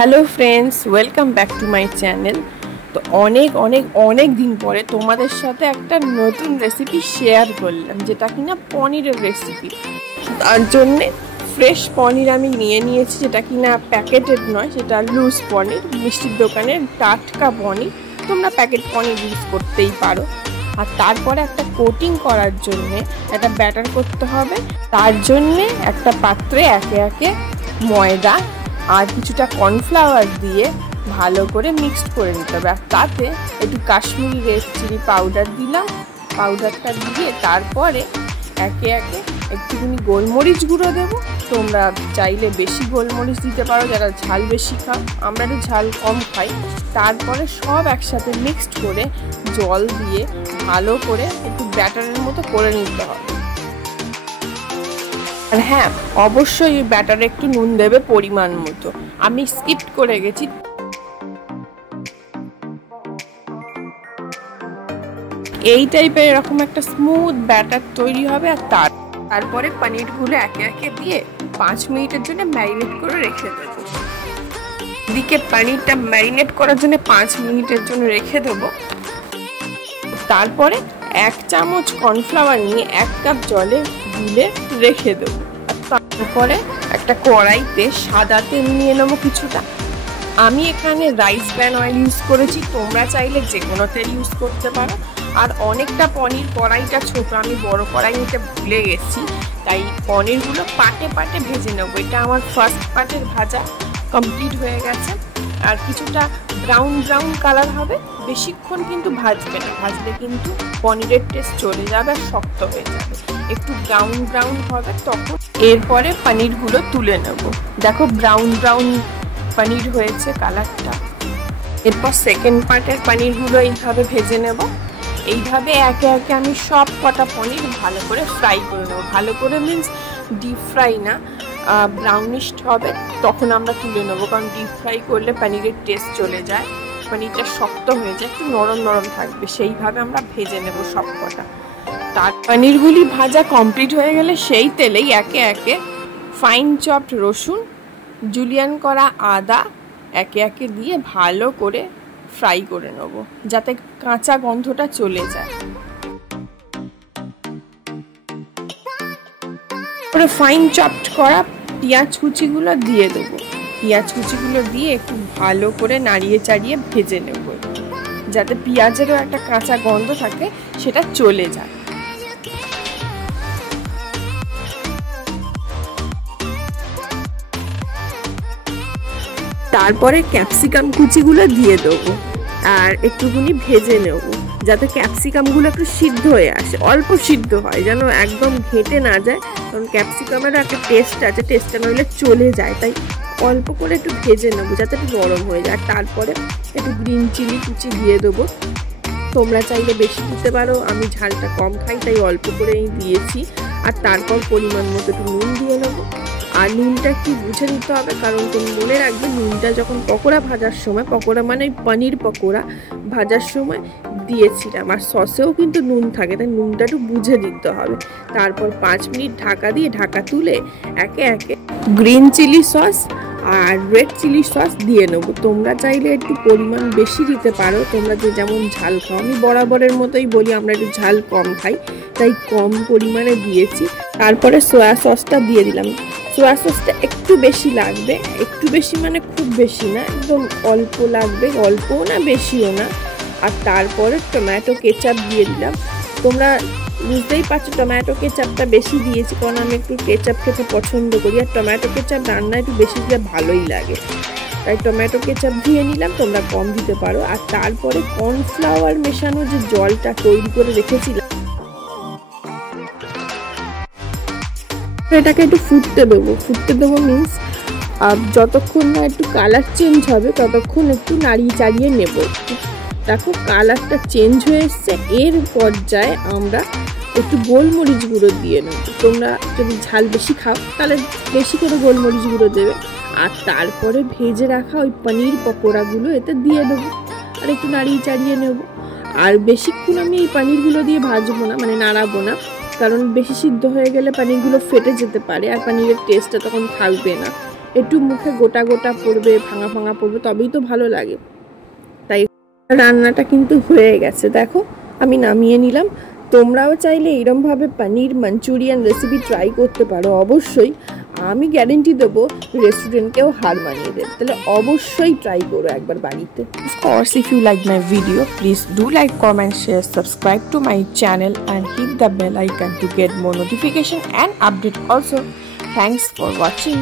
Hello friends, welcome back to my channel. তো অনেক দিন পরে তোমাদের সাথে একটা নতুন রেসিপি শেয়ার করলাম, যেটা কিনা পনিরের রেসিপি। তার জন্যে ফ্রেশ পনির আমি নিয়েছি, যেটা কিনা প্যাকেটেড নয়, সেটা লুজ পনির, মিষ্টির দোকানের টাটকা পনির। তোমরা প্যাকেট পনির ইউজ করতেই পারো। আর তারপরে একটা কোটিং করার জন্যে একটা ব্যাটার করতে হবে। তার জন্যে একটা পাত্রে একে একে ময়দা আর কিছুটা কর্নফ্লাওয়ার দিয়ে ভালো করে মিক্সড করে নিতে হবে। আর তাতে একটু কাশ্মীরি রেড চিলি পাউডার দিলাম। পাউডারটা দিয়ে তারপরে একে একে একটুখানি গোলমরিচ গুঁড়ো দেবো। তোমরা চাইলে বেশি গোলমরিচ দিতে পারো, যারা ঝাল বেশি খাও। আমরা একটু ঝাল কম খাই। তারপরে সব একসাথে মিক্সড করে জল দিয়ে ভালো করে একটু ব্যাটারের মতো করে নিতে হবে। আর হ্যাঁ, অবশ্যই এই ব্যাটারে একটু নুন দেবে পরিমাণ মতো। আমি স্কিপ করে গেছি। এই টাইপের এরকম একটা স্মুথ ব্যাটার তৈরি হবে। আর তারপরে পনিরগুলো একে একে দিয়ে 5 মিনিটের জন্য ম্যারিনেট করে রেখে দেবো। এদিকে পনিরটা ম্যারিনেট করার জন্য 5 মিনিটের জন্য রেখে দেবো। তারপরে 1 চামচ কর্নফ্লাওয়ার নিয়ে 1 কাপ জলে গুলে রেখে দেবো। তারপরে একটা কড়াইতে সাদা তেল নিয়ে নেবো কিছুটা। আমি এখানে রাইস ব্র্যান অয়েল ইউজ করেছি, তোমরা চাইলে যে কোনো তেল ইউজ করতে পারো। আর অনেকটা পনির, কড়াইটা ছোট, আমি বড় কড়াই নিতে ভুলে গেছি, তাই পনিরগুলো পাটে পাটে ভেজে নেবো। এটা আমার ফার্স্ট পার্টের ভাজা কমপ্লিট হয়ে গেছে। আর কিছুটা ব্রাউন কালার হবে, বেশিক্ষণ কিন্তু ভাজবে না, ভাজলে কিন্তু পনিরের টেস্ট চলে যাবে আর শক্ত হয়ে যাবে। একটু ব্রাউন হবে তখন। এরপরে পনিরগুলো তুলে নেব। দেখো ব্রাউন পনির হয়েছে কালারটা। এরপর সেকেন্ড পার্টের পনিরগুলো এইভাবে ভেজে নেব। এইভাবে একে একে আমি সব কটা পনির ভালো করে ফ্রাই করে নেব। ভালো করে মিন্স ডিপ ফ্রাই না, ব্রাউনিশ হবে তখন আমরা তুলে নেবো। কারণ ডিপ ফ্রাই করলে পনিরের টেস্ট চলে যায়, পনিরটা শক্ত হয়ে যায়, একটু নরম থাকবে। সেইভাবে আমরা ভেজে নেব সব কটা। তার পনিরগুলি ভাজা কমপ্লিট হয়ে গেলে সেই তেলেই একে একে ফাইন চপড রসুন, জুলিয়ান করা আদা একে একে দিয়ে ভালো করে ফ্রাই করে নেব, যাতে কাঁচা গন্ধটা চলে যায়। ফাইন চপড করা পেঁয়াজ কুচিগুলো দিয়ে দেবো। পেঁয়াজ কুচিগুলো দিয়ে একটু ভালো করে নাড়িয়ে চাড়িয়ে ভেজে নেব, যাতে পেঁয়াজেরও একটা কাঁচা গন্ধ থাকে, সেটা চলে যায়। তারপরে ক্যাপসিকাম কুচিগুলো দিয়ে দেবো আর একটুখানি ভেজে নেব, যাতে ক্যাপসিকামগুলো একটু সিদ্ধ হয়ে আসে, অল্প সিদ্ধ হয়, যেন একদম ঘেঁটে না যায়। কারণ ক্যাপসিকামেরও একটা টেস্ট আছে, টেস্টটা নইলে চলে যায়। তাই অল্প করে একটু ভেজে নেবো, যাতে একটু গরম হয়ে যায়। তারপরে একটু গ্রিন চিলি কুচি দিয়ে দেবো। তোমরা চাইলে বেশি দিতে পারো, আমি ঝালটা কম খাই তাই অল্প করেই দিয়েছি। আর তারপর পরিমাণ মতো একটু নুন দিয়ে নেবো। আর নুনটা একটু বুঝে নিতে হবে, কারণ তুমি মনে রাখবে নুনটা যখন পকোড়া ভাজার সময়, পকোড়া মানে পনির পকোড়া ভাজার সময় দিয়েছিলাম। আর সসেও কিন্তু নুন থাকে, তাই নুনটা একটু বুঝে দিতে হবে। তারপর 5 মিনিট ঢাকা তুলে একে একে গ্রিন চিলি সস আর রেড চিলি সস দিয়ে নেবো। তোমরা চাইলে একটু পরিমাণ বেশি দিতে পারো, তোমরা যে যেমন ঝাল খাও। আমি বরাবরের মতোই বলি, আমরা একটু ঝাল কম খাই, তাই কম পরিমাণে দিয়েছি। তারপরে সয়া সসটা দিয়ে দিলাম। সয়া সসটা একটু বেশি লাগবে, একটু বেশি মানে খুব বেশি না, একদম অল্প লাগবে, অল্পও না বেশিও না। আর তারপরে টমেটো কেচাপ দিয়ে দিলাম। তোমরা বুঝতেই পারছো টমেটো কেচাপটা বেশি দিয়েছি, কারণ আমি একটু কেচাপ খেতে পছন্দ করি। আর টমেটো কেচাপ রান্না একটু বেশি দিলে ভালোই লাগে, তাই টমেটো কেচাপ দিয়ে নিলাম। তোমরা কম দিতে পারো। আর তারপরে কর্নফ্লাওয়ার মেশানো যে জলটা তৈরি করে রেখেছিলাম, এটাকে একটু ফুটতে দেবো মিন্স যতক্ষণ না একটু কালার চেঞ্জ হবে ততক্ষণ একটু নাড়িয়ে চাড়িয়ে নেব। দেখো কালারটা চেঞ্জ হয়ে এসছে। এর পর্যায়ে আমরা একটু গোলমরিচ গুঁড়ো দিয়ে নেব। তোমরা যদি ঝাল বেশি খাও তাহলে বেশি করে গোলমরিচ গুঁড়ো দেবে। আর তারপরে ভেজে রাখা ওই পনির পকোড়াগুলো এতে দিয়ে দেবো আর একটু নাড়িয়ে চাড়িয়ে নেব। আর বেশিক্ষণ আমি এই পনিরগুলো দিয়ে ভাজবো না, মানে নাড়াবো না, কারণ বেশি সিদ্ধ হয়ে গেলে পনিরগুলো ফেটে যেতে পারে আর পনিরের টেস্টটা তখন থাকবে না। একটু মুখে গোটা গোটা পড়বে, ভাঙা ভাঙা পড়বে, তবেই তো ভালো লাগে। তাই রান্নাটা কিন্তু হয়ে গেছে, দেখো আমি নামিয়ে নিলাম। তোমরাও চাইলে এরমভাবে পনির মাঞ্চুরিয়ান রেসিপি ট্রাই করতে পারো অবশ্যই। আমি গ্যারেন্টি দেবো রেস্টুরেন্টকেও হার মানিয়ে দেবে। তাহলে অবশ্যই ট্রাই করো একবার বাড়িতে। Of course, if you like my video, please do like, comment, share, subscribe to my channel and hit the bell icon to get more notification and update also. Thanks for watching.